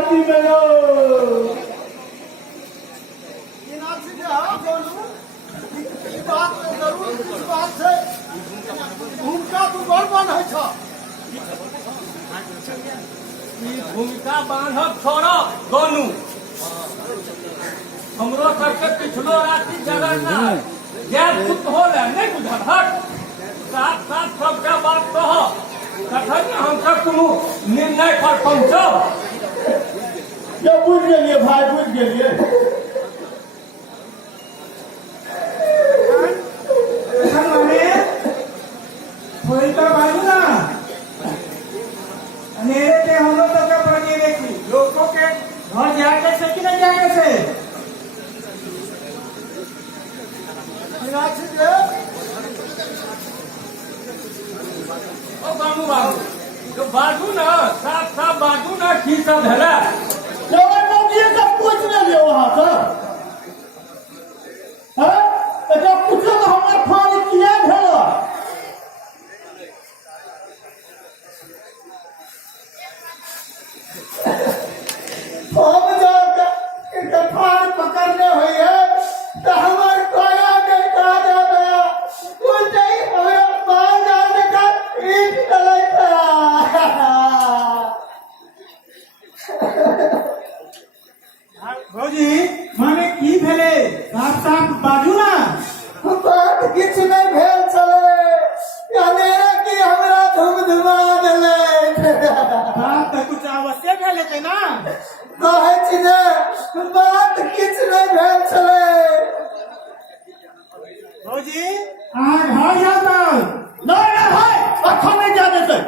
राती में लो बात जरूर कुछ बात है भूमिका तू बड़ बन है छ भूमिका बांधब छोड़ गोनू हमरो सबके पिछलो राति जगरना गैर खुद हो नहीं बुझल हट साथ साथ सबका बात कह तखन हम सब कोनो निर्णय पर पहुँचब ये बुझ गेलिए भाई बुझ गेलिए कोई तो बाजू ना अंधेरे के हम लोग तो क्या पढ़िए देखी लोगों के घर जाके से कि नहीं जाके से मीनाक्षी जी ओ बाबू बाबू तो बाजू ना साफ साफ बाजू ना की सब है जवान नौकरी सब पूछ ले लियो वहां से हैं जब पूछो तो हमार फान किया भेला हम जाकर इनका फान पकड़ने हुई है तो हमारे कोया नहीं कहा जा गया उल्टे ही हमारा मार जाने का ईट डलाई था भौजी माने की भेले साफ साफ बाजू ना बात किछ नहीं भेल चले अंधेरा की हमरा धुमधुमा देले बात तो कुछ आवश्यक है लेकिन ना कहे छी ने बात किछ नहीं भेल चले भौजी घर जाता नहीं ना भाई अखन नहीं जा देते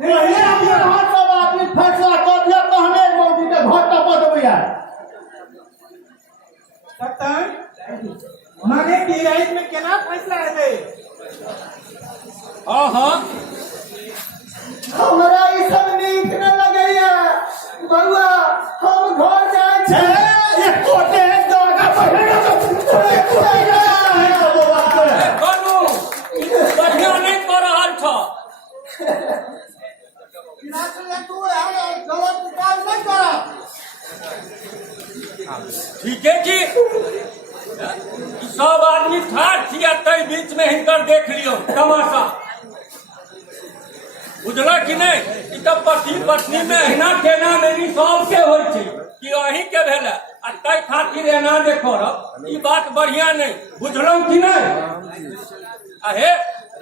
पहले हम यहाँ सब आदमी फैसला कर दिया कहने मोदी के घर तक पहुंचबैया कप्तान माने की रात में केना फैसला है हाँ हाँ हमरा ई सब नीक न लगैया बउआ हम घर जाय छै एक कोटे दगा पहिने तो गोनू बढ़िया नहीं कर रहल छ मीनाक्षी जी तू गलत काम नहीं कर ठीक है कि सब आदमी ठाठ छिया तई बीच में हिनकर देख लियो तमाशा बुझल कि नहीं ई तो पति पत्नी में एना केना मेरी सबके होइ छै कि अहीं के भेल आ तई खातिर एना दे करब ई बात बढ़िया नहीं बुझलौ कि नहीं अहे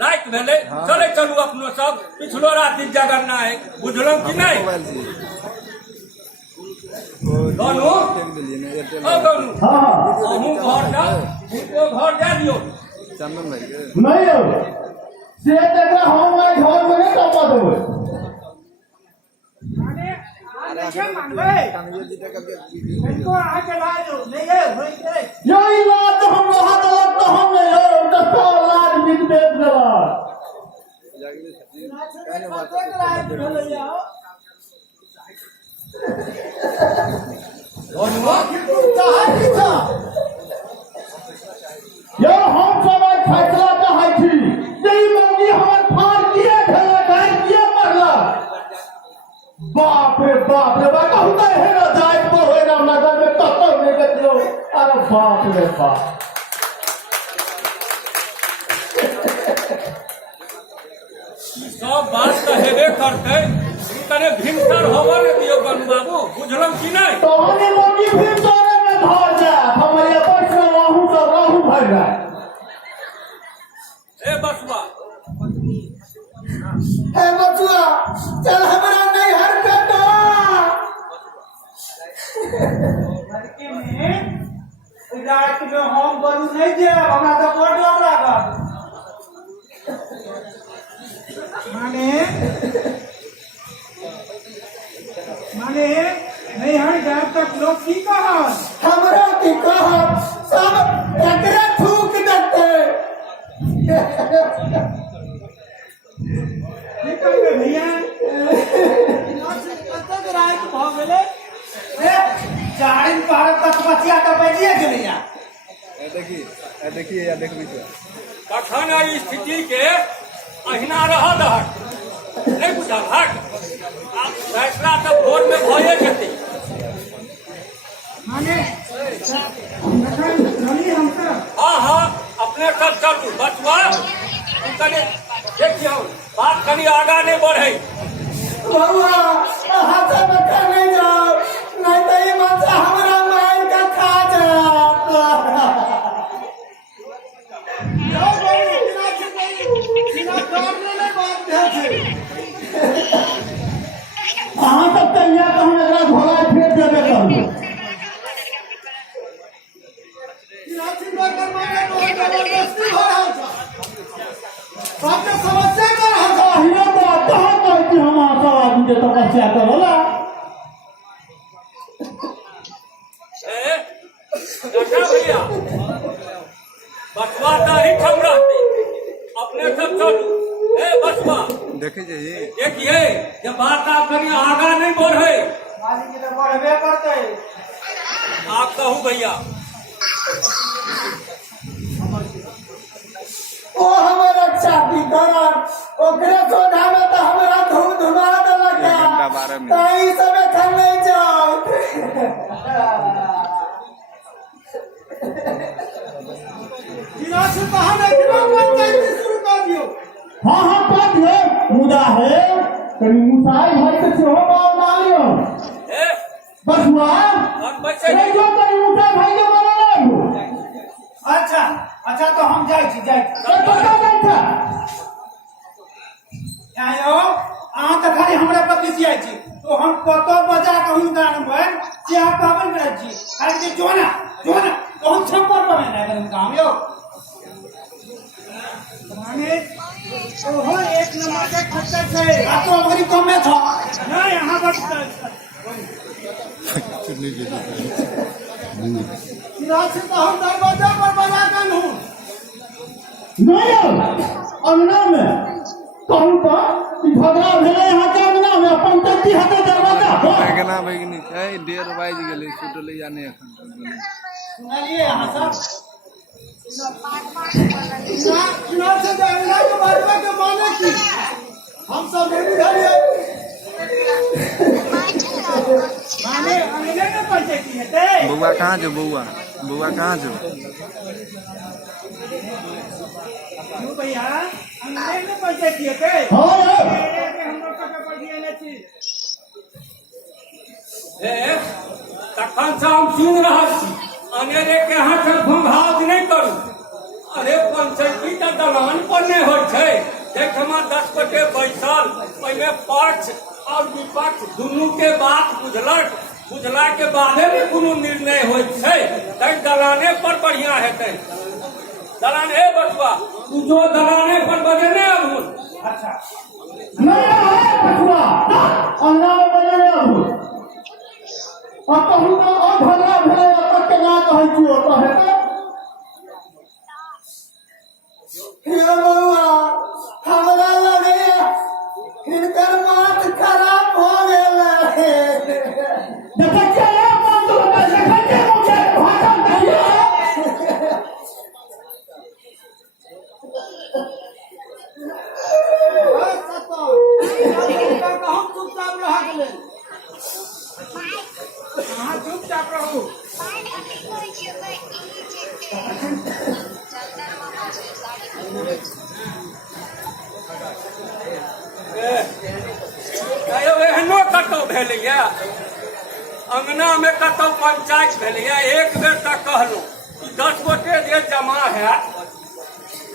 रात भेले चले चलू अपनो सब पिछलो राति जगरना है बुझलौ कि नहीं दोनों दोनों हां अहूँ घर जा उनको घर जा दियो नहीं हो से तकरा हम घर में नहीं रह देबै माने आने मानबे इनको आके ला दो नहीं है होई के यही बात हम वहां गलत तो हम नहीं हो तो 100 लाख बिन बेच देला यो हम सब आज फैसला चाहै छी नहीं मोगी हमर फाड़ किए भेला गाय किए मरला बाप रे बहुत है ना जाय तो होय ना नगर में तक नहीं देखियो अरे बाप रे बाप सब बात तो हेबे करते तने भिनसर होवर दियो गनु बाबू बुझलम कि नहीं तो हमें मोगी फिर तोरे में भर जा हमारे पर से रहू सब रहू भर जाए ए बसवा हे बचुआ चल हमरा नहीं हरकत लड़की में रात में हम बरू नहीं दे हमरा तो बड़ डर लागल माने माने नहीं हर जब तक लोग की कहन हमरा की कह सब एकरा थूक देते निकल गए भैया कतक रात भ गेले चारिन पार तक बचिया तो बजिए गेलै या देखिए या देखबी तो कखन आई स्थिति के अहिना रह दहट नहीं बुझल हट फैसला तो भोर में भये जेतै बचवा तू कने देखियो बात कनी आगा नहीं बढ़े बउआ हाथ में खा नहीं जाओ नहीं तो ये माता हमारा मार का खा जाओ जाओ बाबू बिना से नहीं बिना डरने ले बात है कहाँ तक तैयार कहूँ अगला घोड़ा फेर देवे कहूँ बिना चिंता कर मारे तो जबरदस्ती हो रहा था आपने समस्या कर रहा था हीरो बात कहाँ कहती हम आशा आदमी के तपस्या करोला ए देखा भैया बचवा का ही ठम रहते अपने सब छोड़ू ए बचवा देखे जाइए देखिए जब बात आप कहीं आगा नहीं बढ़े मालिक जी तो बढ़बे करते आप कहूँ भैया ओ हमारा रक्षा की करत ओकरे सोधा में तो हमारा धूम धुमा देला एक घंटा 12 मिनट। ताई सबे खन नहीं जाओ बिना से बहाने बिना पंचायती शुरू कर दियो हाँ कर दियो मुदा है कहीं मुसाई है तो सेहो बाव ना लियो ए बसुआ और बच्चे नहीं जो कहीं मुसाई भाई के मारा नहीं अच्छा अच्छा तो हम जाए छी तो बता बैठा आयो अहाँ तो खाली हमरा पर खिसियाई छी तो हम कतो बजा कहूँ गान में से आप कहबे करे छी अरे जे जोना तो हम छप्पर पर ना करूँ काम यो माने ओहो एक नंबर के खट्टर छे आ तो बड़ी कम में था ना यहाँ पर बिना से तो हम दरवाजा पर बजा कर हूँ नहीं अंगना में कहूँ तो कि झगड़ा भेले यहाँ के अंगना में अपन तत्ती हाथे दरवाजा पर केना भगिनी छै 1:30 बाजि गेलै सुतले जाने एखन सुनाइए यहाँ सब बिना से जंगला के बारे में माने की हम सब नहीं धरिए माने अंगने में पैसे की हेते बौआ कहाँ छौ बौआ कहाँ छौ यो भैया अंगने में पैसे की हेते हाँ हम लोग का पैसे ले छी ए तखन से हम सुन रहा छी अनेरे के हाथ भंगाव नहीं करू अरे पंचायती का दलान पर नहीं हो छै देख हमार 10 गोटे बैसल ओहिमे पक्ष और विपक्ष दुनू के बात बुझला के बादे में कोनो निर्णय होइत छै तै दलाने पर बढ़िया हेतै दलान हे बचवा तू जो दलाने पर बजेने अबहुन अच्छा नहीं है बचवा अंगना में बजे अब और कहूँ तो और झगड़ा भेले अपन के ना कहै छी ओ कहे हे बउआ हमरा लगे हिनकर माथ खराब हो गेल देखै छियै अपन तो देखै छियै मुझे भाषण दिया हम चुपचाप रह गेले हाँ चुपचाप रहो एहनो कतौ भेलैया अंगना में कतौ पंचायत भेलैया एक बेर तक कहलहुँ 10 गोटे जे जमा हैत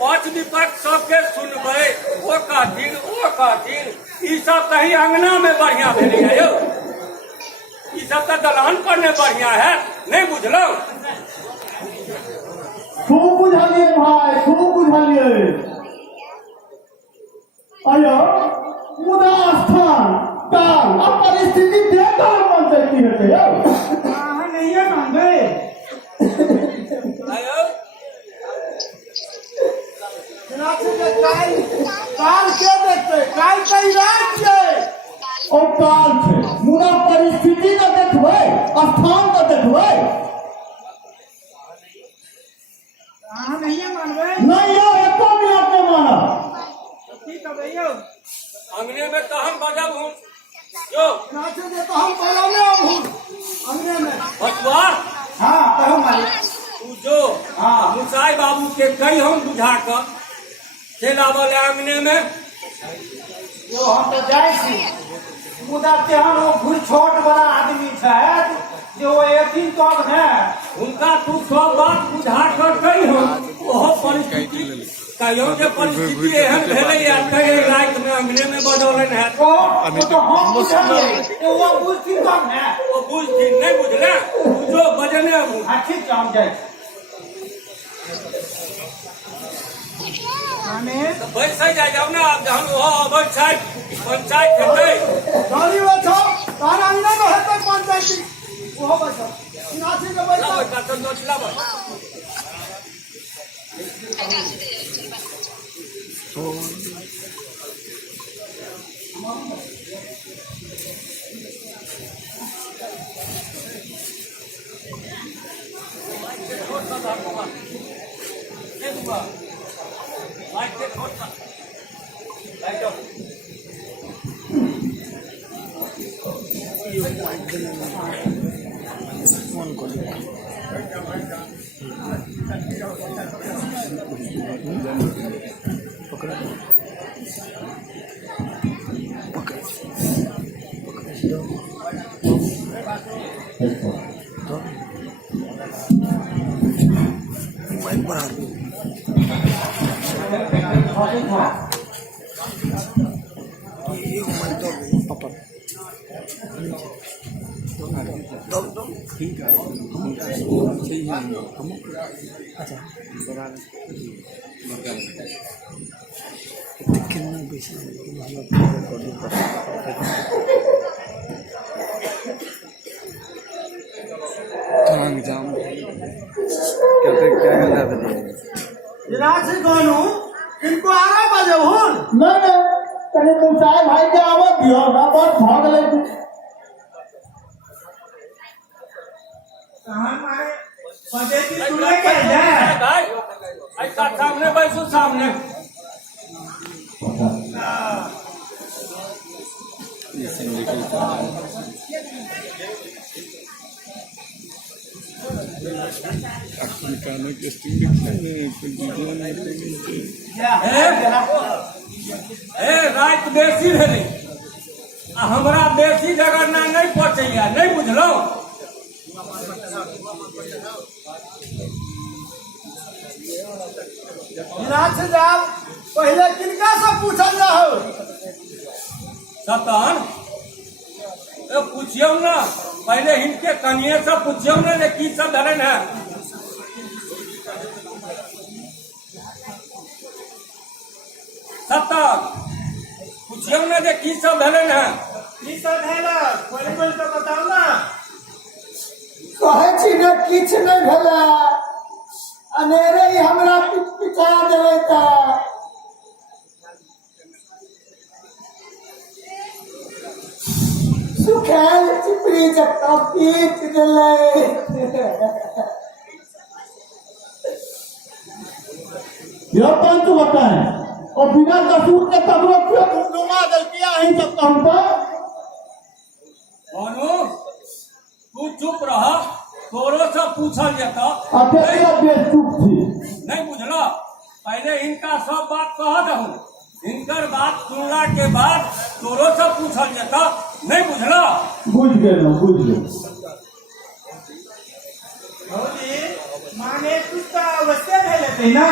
5 विपक्ष सबके सुनबै ओ कहथिन ई सब कहीं अंगना में बढ़िया भेलैया यौ ई सब तो दलान पर ने बढ़िया है नहीं बुझलौ खूब बुझलिए भाई खूब बुझलिए अयो मुदा स्थान काल और परिस्थिति देखकर पंचायती हेतै यौ हाँ नहीं है मानबे आयो बिना से काल के देखते काल कई रात छै ओ काल छै मुदा परिस्थिति तो देखबै स्थान तो देखबै हाँ नहीं है मानबे नहीं यौ एको मिनट नहीं मानब ठीक है भैया अंगने में तहन बजब हूँ जो बिना से तो हम बोलाने अब हूँ अंगने में बचवा हाँ कहो मालिक तू जो मुसाई बाबू के कही हम बुझा कर चल आवल आंगने में। यो हम तो जाइ छी मुदा तेहन ओ भूल छोट बड़ा आदमी छथि जे ओ एथिन तब ने उनका तू सब बात बुझा कर कही हो ओहो परिस्थिति कहियो जे परिस्थिति एहन भेलै या कई रात में अंगने में बदौलन है ओ तो हम बुझलिए ओ बुझथिन तब ने वो बुझथिन नहीं बुझले जो बजने अब ठीक छै हम जाइ माने बैस जाए जाओ ना आप जहन वो अबै छै पंचायत हेतै गाड़ी में छो तार अंगना में हेतै पंचायती ओहो बच्चा नाची के बैठा बेटा तो नोचला बा नाची गानू इनको 12 बजे हुन नहीं तनी तुम साहब भाई के आवत दियो ना बहुत भाग ले कहां मारे पदेती तुले के है भाई ऐसा सामने बैसो सामने रात बेसी भेलै आ हमरा बेसी जगह ना नहीं पहुंचैया नहीं बुझलो नाच जाब पहले किनका से पूछल जाओ सतन पूछियो ना पहले इनके कनिए से पूछियो ना जे की सब धरन है सतन पूछियो ना जे की सब धरन है की सब भेला कोई कोई तो बताओ ना कहे छी ने किछ नहीं भेला अनेरे ही हमरा पिछा देले ता सुखाल चिपरी चक्का पीट देले यो पंच बताए और बिना कसूर के तब क्यों डुमा दल किया ही तब तो हम भानु तू चुप रह तोरो से पूछल जेता अकेला बेचूक थी नहीं बुझलो पहले इनका सब बात कह दहूं इनकर बात सुनला के बाद तोरो से पूछल जेता नहीं बुझलो बुझ गए भौजी माने कुछ तो अवश्य भेले थे ना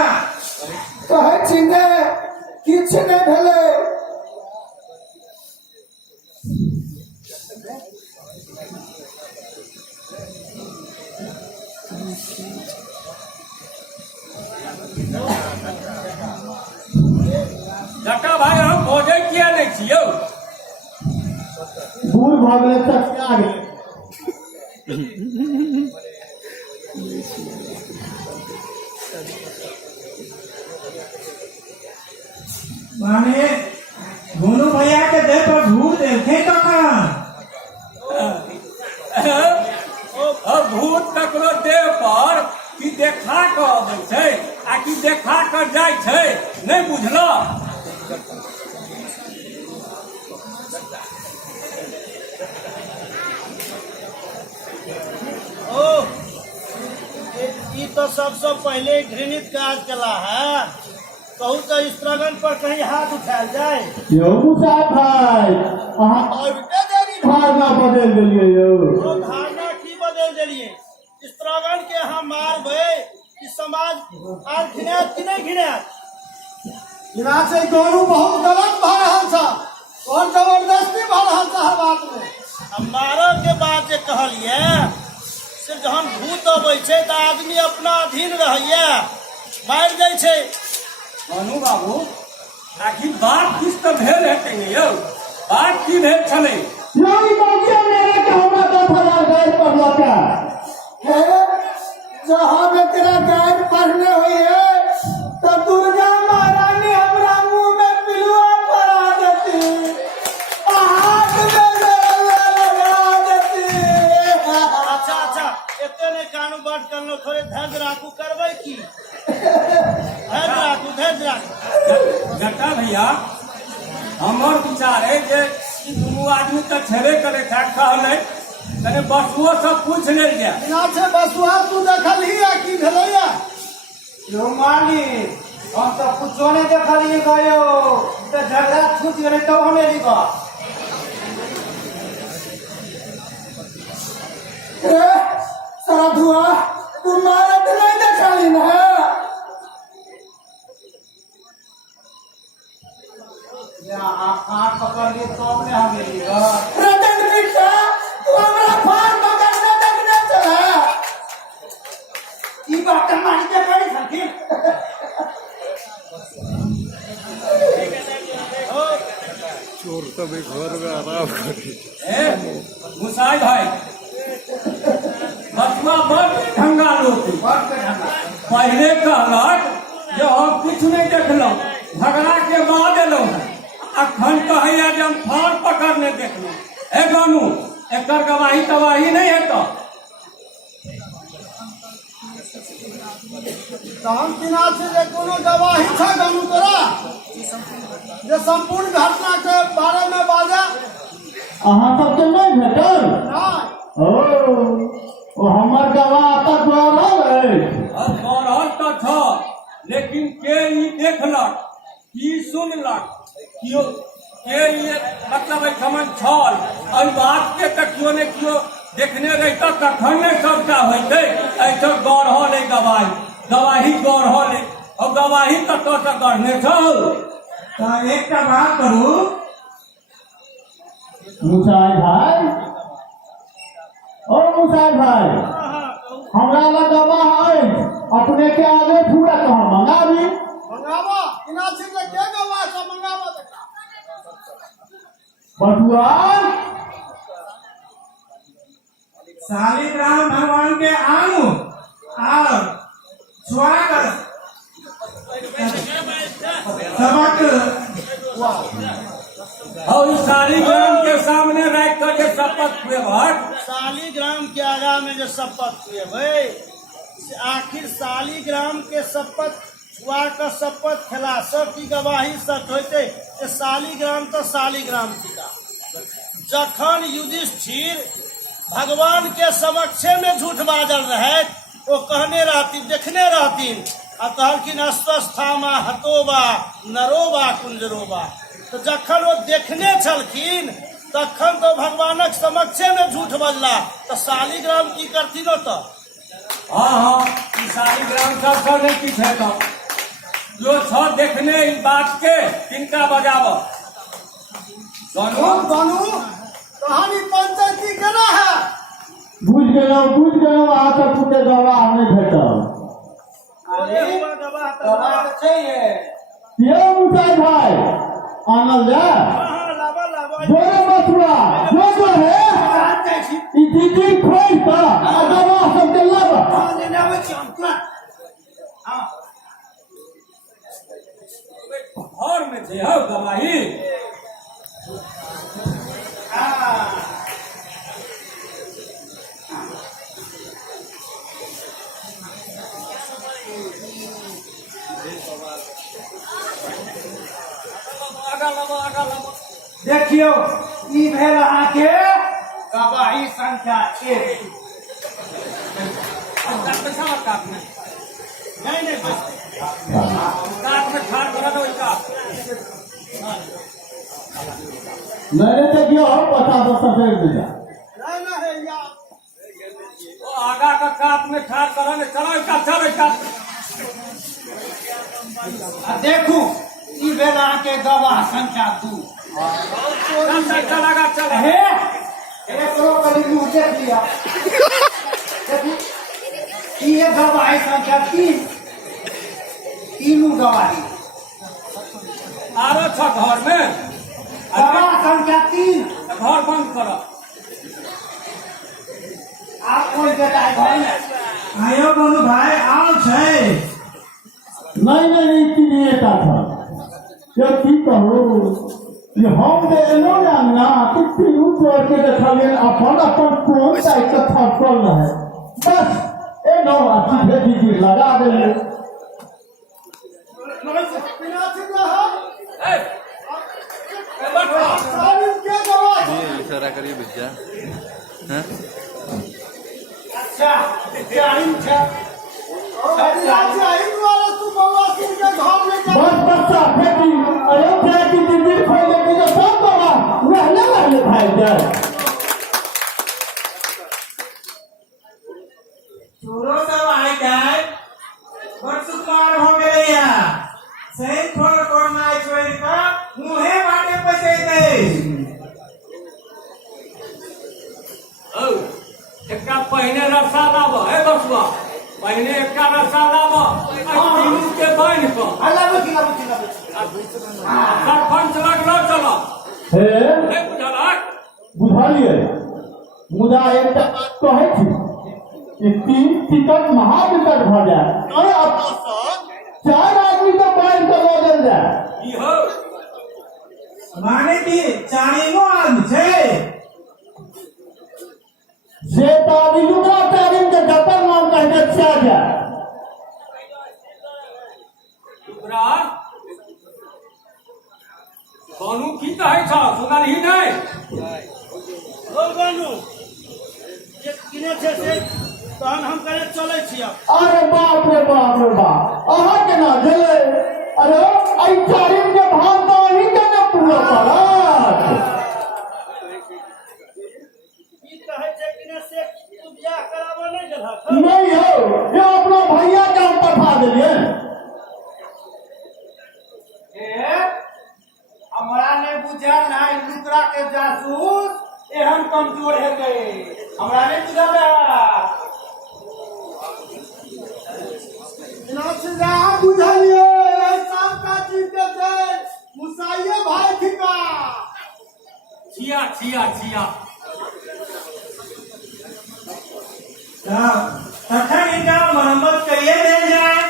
कहे छी ने किछ नहीं भेले जटा भाई हम भोजे किया नहीं छियो दूर भागले तक क्या गए माने दोनों भैया के देह पर धूल देखे तो कहां अब भूत ककरो देह पर की देखा के अबै छै आ की देखा कर जाय छै नहीं बुझलो ई तो सबसे पहले घृणित काज चला है कहूँ तो स्ट्रगल पर कहीं हाथ उठायल जाए यौ मुसाफ भाई अहाँ और बेटे देरी धारणा बदल देलियै यौ तो धारणा की बदल दिलिए स्ट्रगल के यहाँ मारबे कि समाज आर घिनात कि नहीं घिनात यहाँ से गोलू बहुत गलत भा रहा था और जबरदस्ती भा रहा था हर बात में अब मारो के बाद जे कहलिए से जहन भूत अबै छै तो आदमी अपना अधीन रहैया मारि जाइ छै मनु बाबू आखिर बात किस तो भेल हेतै ने यौ बात की भेल छलै यौ ई मौके मेरे के हमरा 10,000 गाइड पढ़लका हे जहाँ एकरा गाइड पढ़ने होई है तो दुर्गा महारानी हमरा मुंह में पिलुआ पड़ा देती हाथ में लगा देती अच्छा एते ने कानू बट करलो थोड़े धैर्य राखू करबै की धैर्य राखू जटा भैया हमर विचार है जे ई दुनू आदमी तो छेबे करे था कहले तने बसुओ सब पूछ ले जा यहाँ से बसुआ तू देखल ही है की भेलैया यो मालिक हम तो कुछो नहीं देखलिए गयो तो झगड़ा छूट गए तो हमें लिखा सारा धुआ तुम्हारा तो नहीं देखाली ना हाथ पकड़ लिए तो हमने हमें लिखा रतन बिट्टा तू हमरा फार पकड़ने देखने चला ई बात हमारी के बड़ी सखी चोर तो भाई घर में आराम करे ए मुसाई भाई बसुआ बड़ ढंगा लोग पहले कहलक जे हम कुछ नहीं देखलहुँ झगड़ा के बाद एलहुँ है अखन कहैया जे हम फार पकड़ने देखलहुँ ए गानू एकर गवाही तवाही नहीं है तो हम बिना से जे कोनो गवाही था गानू तोरा जे संपूर्ण घटना के बारे में बाजा अहाँ सबके नहीं भेटल नहीं ओ हमर गवाह तक रहल अब बढ़ल तो था लेकिन के ई देखलक की सुनलक कियो के ई मतलब एठमन छल एहि बात के तो कियो ने कियो देखने रहितो तखन ने सबटा होइतै ऐठो गढ़ल गवाही गढ़ल और गवाही कतौ से गढ़ने छौ तो एक बात करू मुसाई भाई ओ मुसाई भाई हमरा लग गवाह है अपने के आगे पूरा कहाँ मंगा भी मंगावा बिना से जे के गवाह का मंगावा देखा बटुआ शालिग्राम भगवान के आनु और स्वागत सबक और इस शालिग्राम के सामने रख कर ये शपथ हुए भट शालिग्राम के आगा में जो शपथ हुए भाई आखिर शालिग्राम के शपथ छुआ का शपथ खेला सब की गवाही सच होते ये शालिग्राम तो शालिग्राम थिका जखन युधिष्ठिर भगवान के समक्षे में झूठ बाजल रहे वो कहने रहती देखने रहतीन आ कहलखिन अस्वस्थामा हतोबा नरोबा कुंजरोबा तो जखन वो देखने छलखिन तखन तो भगवानक समक्षे में झूठ बजला तो शालिग्राम की करथिन तो हाँ ई शालिग्राम सब नहीं किछ है तो जो छ देखने इस बात के तिनका बजाव बनू कहानी पंचायती केना है बुझ गेलहुँ अहाँ तक पूरे गवाह नहीं भेटल गवाह चाहिए यौ मुसाई भाई आनल जा जोरे बसुआ जो है ई दीदी खोल का गवाह सबके लब घर में थे हो गवाही देखियो ई भेल अहाँके गवाही संख्या 1 पैसा काटने नहीं काट में ठाड़ करा दो इसका मैंने तो किया और 50 सफेद दिया रहना है यार वो आगा का काट में ठाड़ करा दे चलो इसका चलो इसका देखू ई बेला के गवाह संख्या 2 चल लगा चल हे एक रो कली मुंह देख लिया देखू ये गवाही संख्या 3 तीनों गवाही आरो छ घर में गवाह संख्या 3 घर बंद करो आप कौन देता है घर में आयो बोलू भाई आओ छै नहीं इतनी था ये की कहो ये हम दे लो ना कि तीनों जोड़ के देखालिए अपन कौन सा एक थर्ड है बस ए नो अच्छी भेजी जी लगा दे इशारा करिए भैया हाँ? अच्छा जाहिम छा बस बच्चा भेजी अयोध्या की दिल्ली खोले के जो सब बाबा रहने भाई जाए चोरो सब आए जाए बड़ सुकुमार हो गए या सही थोड़ा कोना छोड़ का मुहे बाटे पसे दे ओ एकटा पहले रसा लाबो हे बसुआ पहले एकटा रसा लाबो तीनू के बांध को अल्लाह बचिला सरपंच लग लो चलो हे हे बुझलक बुझालिए मुदा एक बात कहे थी कि 3 टिकट महाविकट भ जाए अरे अब 4 आदमी तो बांध के ले जाए ई हो माने कि चारिगो आदमी छै से तो अभी लुका तारीम के डबल नाम कहते छा जाए ओकरा कोनू की कहै छ सुनलही नहीं ओ बानू ये किने छै से तहन हम करे चलै छी अब अरे बाप रे बाप अहाँ केना गेले अरे आई तारीम के भाव तो ही के न पूरा पड़त की कहै छै किने से तू बियाह कराबो नहीं गेलह नहीं हो ये अपना भैया के हम पठा दिलिए हमरा ने बुझल है लुकरा के जासूस एहन कमजोर है गए हमरा ने बुझल बुझलिए सबका चीज के छै मुसाइये भाई ठिका छिया छिया छिया तखन इनका मरम्मत करिए देल जाए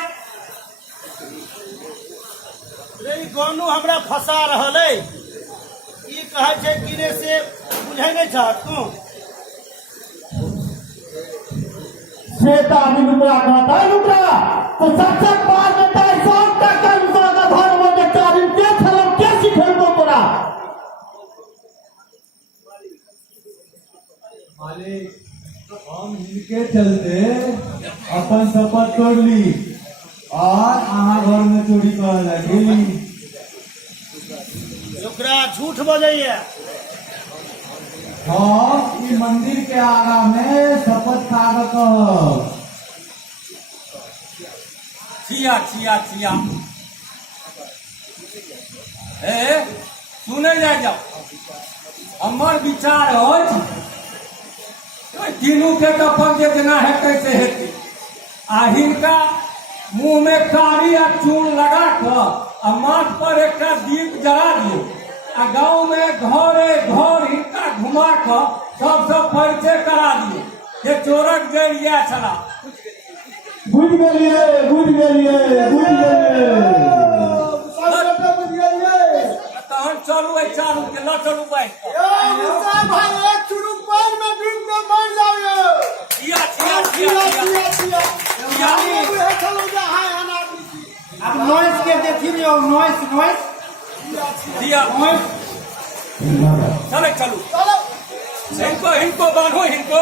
रे गोनू हमरा फंसा रहल है ई कहै छै किने से बुझै नहीं छ तू सेता भी लुकरा कहता है लुकरा तो सच्चा बात बेटा सब टका लुकरा का घर में के तारीम के खलम के सिखेबो तोरा मालिक हम इनके चलते अपन शपथ तोड़ ली और अहाँ घर में चोरी कर लगी ओकरा झूठ बजैया हम ई मंदिर के आगा में शपथ खा कह छिया छिया छिया ए सुने जाओ हमर विचार हो तीनों के तो पंजे देना है कैसे हेती आ हिनका मुंह में कारी आ चून लगा कर आ माथ पर एक दीप जला दियो आ गांव में घरे घर हिनका घुमा कर सबसे परिचय करा दियो ये चोरक जरिया छला बुझ गेलिए तहन चलू चालू के ल चलू बाइक भाई एक चुरुक पानी में डूब के मर जाओ छिया छिया छिया छिया अब नॉइस के देखी लियो नॉइस छिया चले चलू इनको बांधो इनको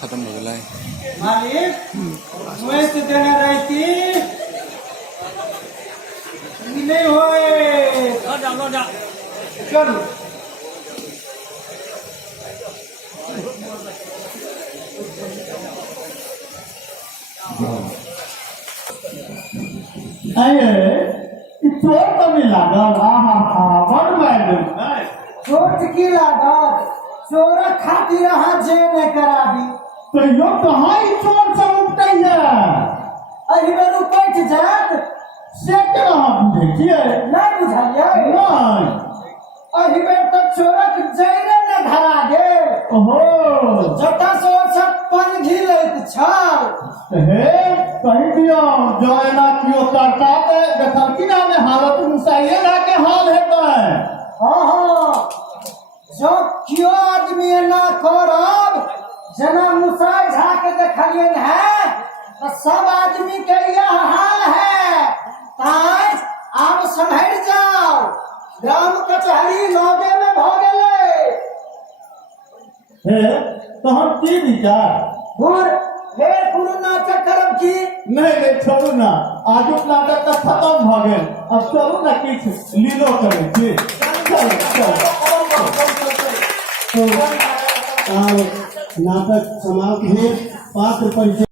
खत्म हो गया है मालिक नॉइस देने रहती ई नहीं होए लो जा चलो अये चोट तो नहीं लागल बड़ मार दे चोट की लागत चोर खातिर अहाँ जे नहीं कराबी तैयो कहाँ ई चोर से उपटै है अही में रुपैठ जात से केना बुझे छियै नहीं बुझलियै नहीं अही में तो चोरक जैने न धरा गेल ओहो जटा सो छप्पन घिलैत छल हे कहीं दियो जो एना कियो करता ते देखल कि ना ने हालत मुसाइए ना के हाल हेतै हाँ जो क्यों आदमी ना करब जना मुसाई झा के देखलियन है तो सब आदमी के यह हाल है ताज आप संभल जाओ ग्राम कचहरी लगे में भ गेले हे तो हम की विचार दूर फेर कोनो नाटक करब की नहीं छोड़ू ना आज नाटक तो खत्म भ गेल अब चलू ना किछ लीलो करे छी चल तो नाटक समाप्त भेल पात्र परिचय